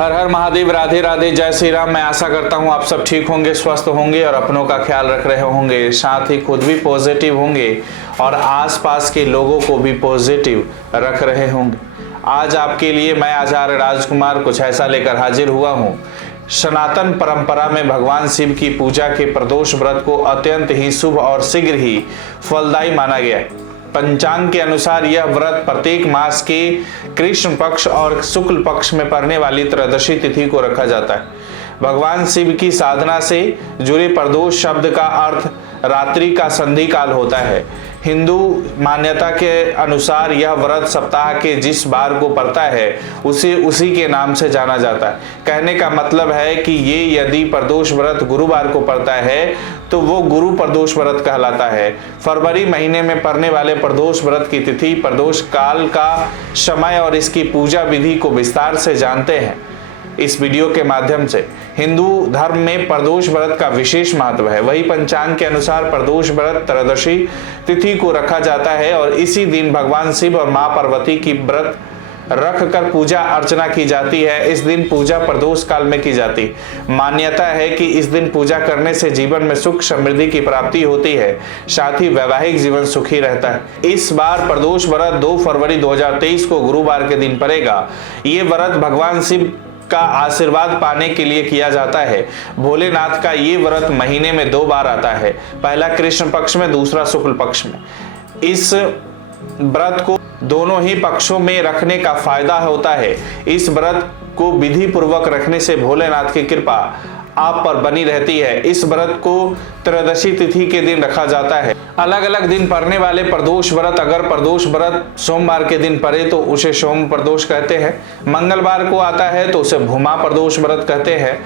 हर हर महादेव, राधे राधे, जय श्री राम। मैं आशा करता हूँ आप सब ठीक होंगे, स्वस्थ होंगे और अपनों का ख्याल रख रहे होंगे, साथ ही खुद भी पॉजिटिव होंगे और आसपास के लोगों को भी पॉजिटिव रख रहे होंगे। आज आपके लिए मैं आचार्य राजकुमार कुछ ऐसा लेकर हाजिर हुआ हूँ। सनातन परंपरा में भगवान शिव की पूजा के प्रदोष व्रत को अत्यंत ही शुभ और शीघ्र ही फलदायी माना गया है। पंचांग के अनुसार यह व्रत प्रत्येक मास के कृष्ण पक्ष और शुक्ल पक्ष में पड़ने वाली त्रयोदशी तिथि को रखा जाता है। भगवान शिव की साधना से जुड़े प्रदोष शब्द का अर्थ रात्रि का संधि काल होता है। हिंदू मान्यता के अनुसार यह व्रत सप्ताह के जिस बार को पड़ता है उसे उसी के नाम से जाना जाता है। कहने का मतलब है कि ये यदि प्रदोष व्रत गुरुवार को पड़ता है तो वो गुरु प्रदोष व्रत कहलाता है। फरवरी महीने में पड़ने वाले प्रदोष व्रत की तिथि, प्रदोष काल का समय और इसकी पूजा विधि को विस्तार से जानते हैं। इस वीडियो के माध्यम से हिंदू धर्म में प्रदोष व्रत का विशेष महत्व है। वही पंचांग के अनुसार प्रदोष व्रत त्रयोदशी तिथि को रखा जाता है और इसी दिन भगवान शिव और मां पार्वती की व्रत रख कर पूजा अर्चना की जाती है। इस दिन पूजा प्रदोष काल में की जाती। मान्यता है कि इस दिन पूजा करने से जीवन में सुख समृद्धि की प्राप्ति होती है, साथ ही वैवाहिक जीवन सुखी रहता है। इस बार प्रदोष व्रत 2 फरवरी 2023 को गुरुवार के दिन पड़ेगा। ये व्रत भगवान शिव का आशीर्वाद पाने के लिए किया जाता है। भोलेनाथ का ये व्रत महीने में 2 बार आता है, पहला कृष्ण पक्ष में, दूसरा शुक्ल पक्ष में। इस व्रत को दोनों ही पक्षों में रखने का फायदा होता है। इस व्रत को विधि पूर्वक रखने से भोलेनाथ की कृपा आप पर बनी रहती है। इस व्रत को त्रयोदशी तिथि के दिन रखा जाता है। अलग अलग दिन पड़ने वाले प्रदोष व्रत, अगर प्रदोष व्रत सोमवार के दिन पड़े तो उसे सोम प्रदोष कहते हैं। मंगलवार को आता है तो उसे भूमा प्रदोष व्रत कहते हैं।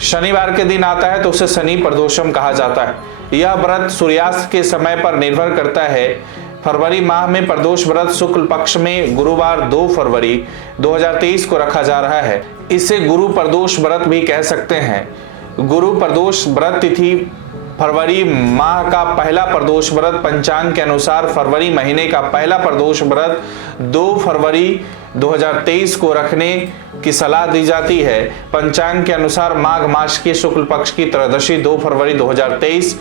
शनिवार के दिन आता है तो उसे शनि प्रदोषम कहा जाता है। यह व्रत सूर्यास्त के समय पर निर्भर करता है। फरवरी माह में प्रदोष व्रत शुक्ल पक्ष में गुरुवार 2 फरवरी 2023 को रखा जा रहा है। इसे गुरु प्रदोष व्रत भी कह सकते हैं। गुरु प्रदोष व्रत तिथि फरवरी माह का पहला प्रदोष व्रत। पंचांग के अनुसार फरवरी महीने का पहला प्रदोष व्रत 2 फरवरी 2023 को रखने की सलाह दी जाती है। पंचांग के अनुसार माघ मास के शुक्ल पक्ष की त्रयोदशी 2 फरवरी 2023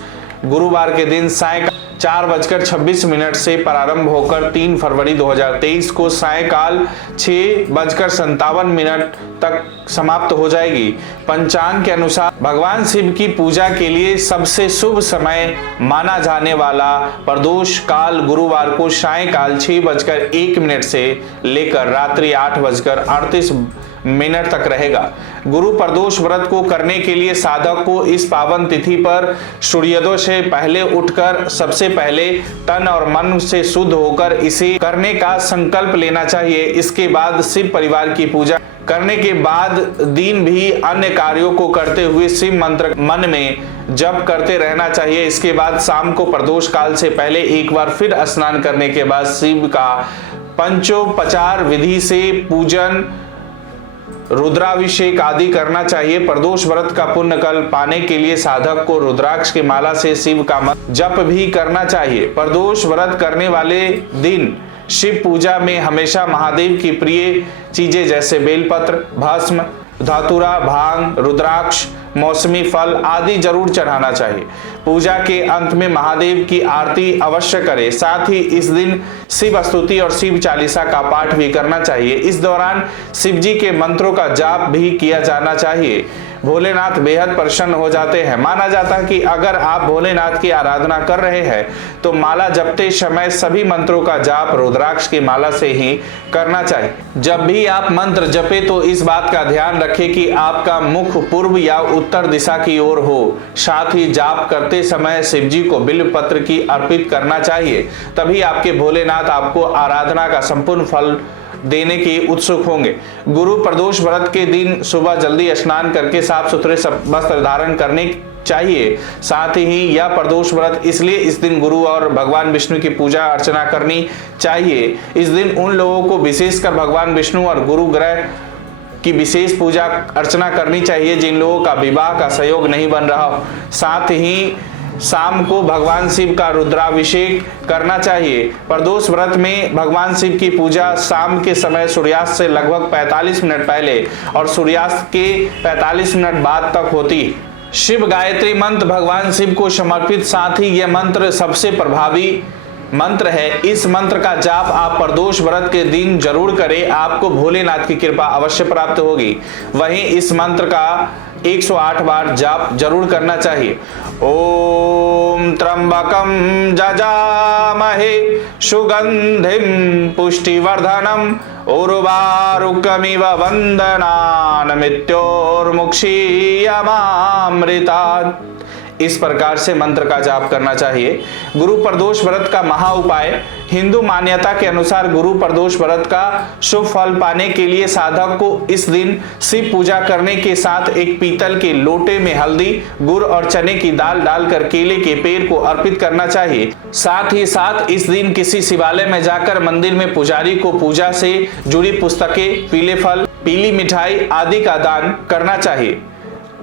गुरुवार के दिन सायंकाल 4:26 से प्रारंभ होकर 3 फरवरी 2023 को सायंकाल 6:57 तक समाप्त हो जाएगी। पंचांग के अनुसार भगवान शिव की पूजा के लिए सबसे शुभ समय माना जाने वाला प्रदोष काल गुरुवार को सायंकाल 6:01 से लेकर रात्रि 8:38 तक रहेगा। गुरु प्रदोष व्रत को करने के लिए साधक को इस पावन तिथि पर सूर्योदय से पहले उठकर सबसे पहले तन और मन से शुद्ध होकर इसे करने का संकल्प लेना चाहिए। इसके बाद शिव परिवार की पूजा करने के बाद दिन भी अन्य कार्यों को करते हुए शिव मंत्र मन में जप करते रहना चाहिए। इसके बाद शाम को प्रदोष काल से पहले एक बार फिर स्नान करने के बाद शिव का पंचोपचार विधि से पूजन, रुद्राभिषेक आदि करना चाहिए। प्रदोष व्रत का पुण्य कल पाने के लिए साधक को रुद्राक्ष की माला से शिव का मंत्र जप भी करना चाहिए। प्रदोष व्रत करने वाले दिन शिव पूजा में हमेशा महादेव की प्रिय चीजें जैसे बेलपत्र, भस्म, धतूरा, भांग, रुद्राक्ष, मौसमी फल आदि जरूर चढ़ाना चाहिए। पूजा के अंत में महादेव की आरती अवश्य करें। साथ ही इस दिन शिव स्तुति और शिव चालीसा का पाठ भी करना चाहिए। इस दौरान शिव जी के मंत्रों का जाप भी किया जाना चाहिए। भोलेनाथ बेहद प्रसन्न हो जाते हैं। माना जाता है कि अगर आप भोलेनाथ की आराधना कर रहे हैं तो माला जपते समय सभी मंत्रों का जाप रुद्राक्ष की माला से ही करना चाहिए। जब भी आप मंत्र जपे तो इस बात का ध्यान रखें कि आपका मुख पूर्व या उत्तर दिशा की ओर हो। साथ ही जाप करते समय शिव जी को बिल्व पत्र की अर्पित करना चाहिए, तभी आपके भोलेनाथ आपको आराधना का संपूर्ण फल देने की उत्सुक होंगे। गुरु प्रदोष व्रत के दिन सुबह जल्दी स्नान करके साफ सुथरे वस्त्र धारण करने चाहिए। साथ ही यह प्रदोष व्रत इसलिए इस दिन गुरु और भगवान विष्णु की पूजा अर्चना करनी चाहिए। इस दिन उन लोगों को विशेषकर भगवान विष्णु और गुरु ग्रह की विशेष पूजा अर्चना करनी चाहिए जिन लोगों का विवाह का सहयोग नहीं बन रहा हो। साथ ही शाम को भगवान शिव का रुद्राभिषेक करना चाहिए। प्रदोष व्रत में भगवान शिव की पूजा शाम के समय सूर्यास्त से लगभग 45 मिनट पहले और सूर्यास्त के 45 मिनट बाद तक होती है। शिव गायत्री मंत्र भगवान शिव को समर्पित, साथ ही यह मंत्र सबसे प्रभावी मंत्र है। इस मंत्र का जाप आप प्रदोष व्रत के दिन जरूर करें, आपको भोलेनाथ की कृपा अवश्य प्राप्त होगी। वहीं इस मंत्र का 108 बार जाप जरूर करना चाहिए। ओम त्र्यंबकम जजामहे सुगंधिम पुष्टिवर्धनम उर्वारुकमिव वंदनान् मृत्योर्मुक्षीयमामृतात्। इस प्रकार से मंत्र का जाप करना चाहिए। गुरु प्रदोष व्रत का महा उपाय। हिंदू मान्यता के अनुसार गुरु प्रदोष व्रत का शुभ फल पाने के लिए साधक को इस दिन शिव पूजा करने के साथ एक पीतल के लोटे में हल्दी, गुड़ और चने की दाल डालकर केले के पेड़ को अर्पित करना चाहिए। साथ ही साथ इस दिन किसी शिवालय में जाकर मंदिर में पुजारी को पूजा से जुड़ी पुस्तकें, पीले फल, पीली मिठाई आदि का दान करना चाहिए।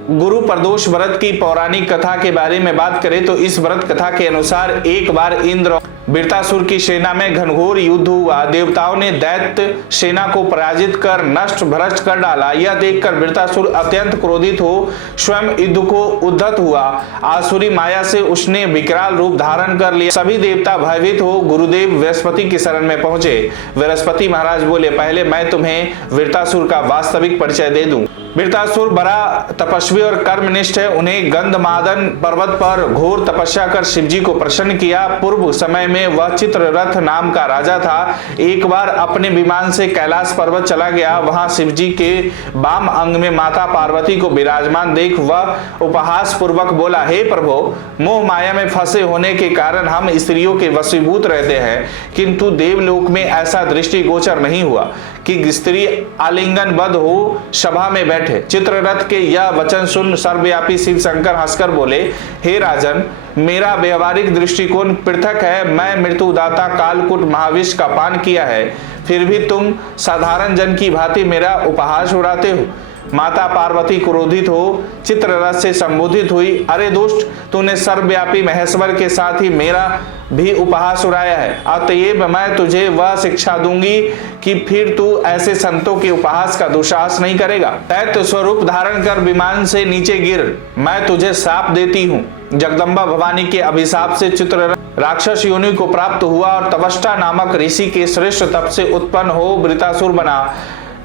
गुरु प्रदोष व्रत की पौराणिक कथा के बारे में बात करें तो इस व्रत कथा के अनुसार एक बार इंद्र वृत्तासुर की सेना में घनघोर युद्ध हुआ। देवताओं ने दैत्य सेना को पराजित कर नष्ट भ्रष्ट कर डाला। यह देखकर वृत्तासुर अत्यंत क्रोधित हो स्वयं युद्ध को उद्धत हुआ। आसुरी माया से उसने विकराल रूप धारण कर लिया। सभी देवता भयभीत हो गुरुदेव बृहस्पति की शरण में पहुंचे। बृहस्पति महाराज बोले, पहले मैं तुम्हें वृत्तासुर का वास्तविक परिचय दे दूं। वृत्तासुर बड़ा तपस्वी और कर्मनिष्ठ है। उन्हें गंधमादन पर्वत पर घोर तपस्या कर शिवजी को प्रसन्न किया। पूर्व समय में वह चित्ररथ नाम का राजा था। एक बार अपने विमान से कैलाश पर्वत चला गया। वहां शिवजी के वाम अंग में माता पार्वती को विराजमान देख वह उपहास पूर्वक बोला, हे प्रभु, मोह माया में फंसे होने के कारण हम स्त्रियों के वशीभूत रहते हैं, किंतु देवलोक में ऐसा दृष्टिगोचर नहीं हुआ कि स्त्री आलिंगनबद्ध हो सभा में बैठे। चित्ररथ के यह वचन सुन सर्वव्यापी शिव शंकर हंसकर बोले, हे राजन, मेरा व्यवहारिक दृष्टिकोण पृथक है। मैं मृत्युदाता कालकूट महाविष का पान किया है, फिर भी तुम साधारण जन की भांति मेरा उपहास उड़ाते हो। माता पार्वती क्रोधित हो चित्ररथ से संबोधित हुई, अरे दुष्ट, तूने सर्वव्यापी महेश्वर के साथ ही मेरा भी उपहास उड़ाया है। अतएव मैं तुझे वह शिक्षा दूंगी कि फिर तू ऐसे संतों के उपहास का दुस्साहस नहीं करेगा। दैत्य स्वरूप धारण कर विमान से नीचे गिर, मैं तुझे श्राप देती हूँ। जगदम्बा भवानी के अभिशाप से चित्ररथ राक्षस योनि को प्राप्त हुआ और तपस्टा नामक ऋषि के श्रेष्ठ तप से उत्पन्न हो वृत्तासुर बना।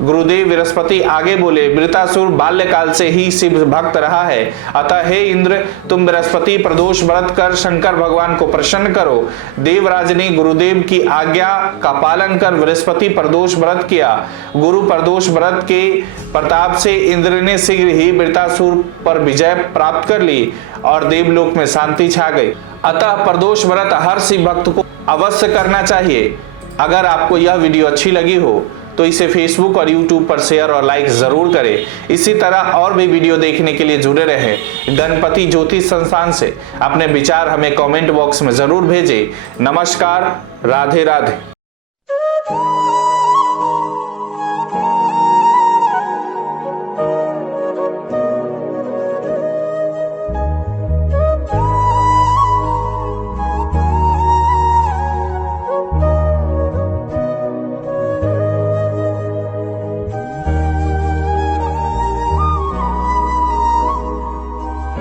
गुरुदेव बृहस्पति आगे बोले, वृत्तासुर बाल्यकाल से ही शिव भक्त रहा है, अतः हे इंद्र, तुम बृहस्पति प्रदोष व्रत कर शंकर भगवान को प्रसन्न करो। देवराज ने गुरुदेव की आज्ञा का पालन कर बृहस्पति प्रदोष व्रत किया। गुरु प्रदोष व्रत के प्रताप से इंद्र ने शीघ्र ही वृत्तासुर पर विजय प्राप्त कर ली और देवलोक में शांति छा गई। अतः प्रदोष व्रत हर शिव भक्त को अवश्य करना चाहिए। अगर आपको यह वीडियो अच्छी लगी हो तो इसे फेसबुक और यूट्यूब पर शेयर और लाइक जरूर करें। इसी तरह और भी वीडियो देखने के लिए जुड़े रहें। गणपति ज्योतिष संस्थान से अपने विचार हमें कमेंट बॉक्स में जरूर भेजें। नमस्कार, राधे राधे।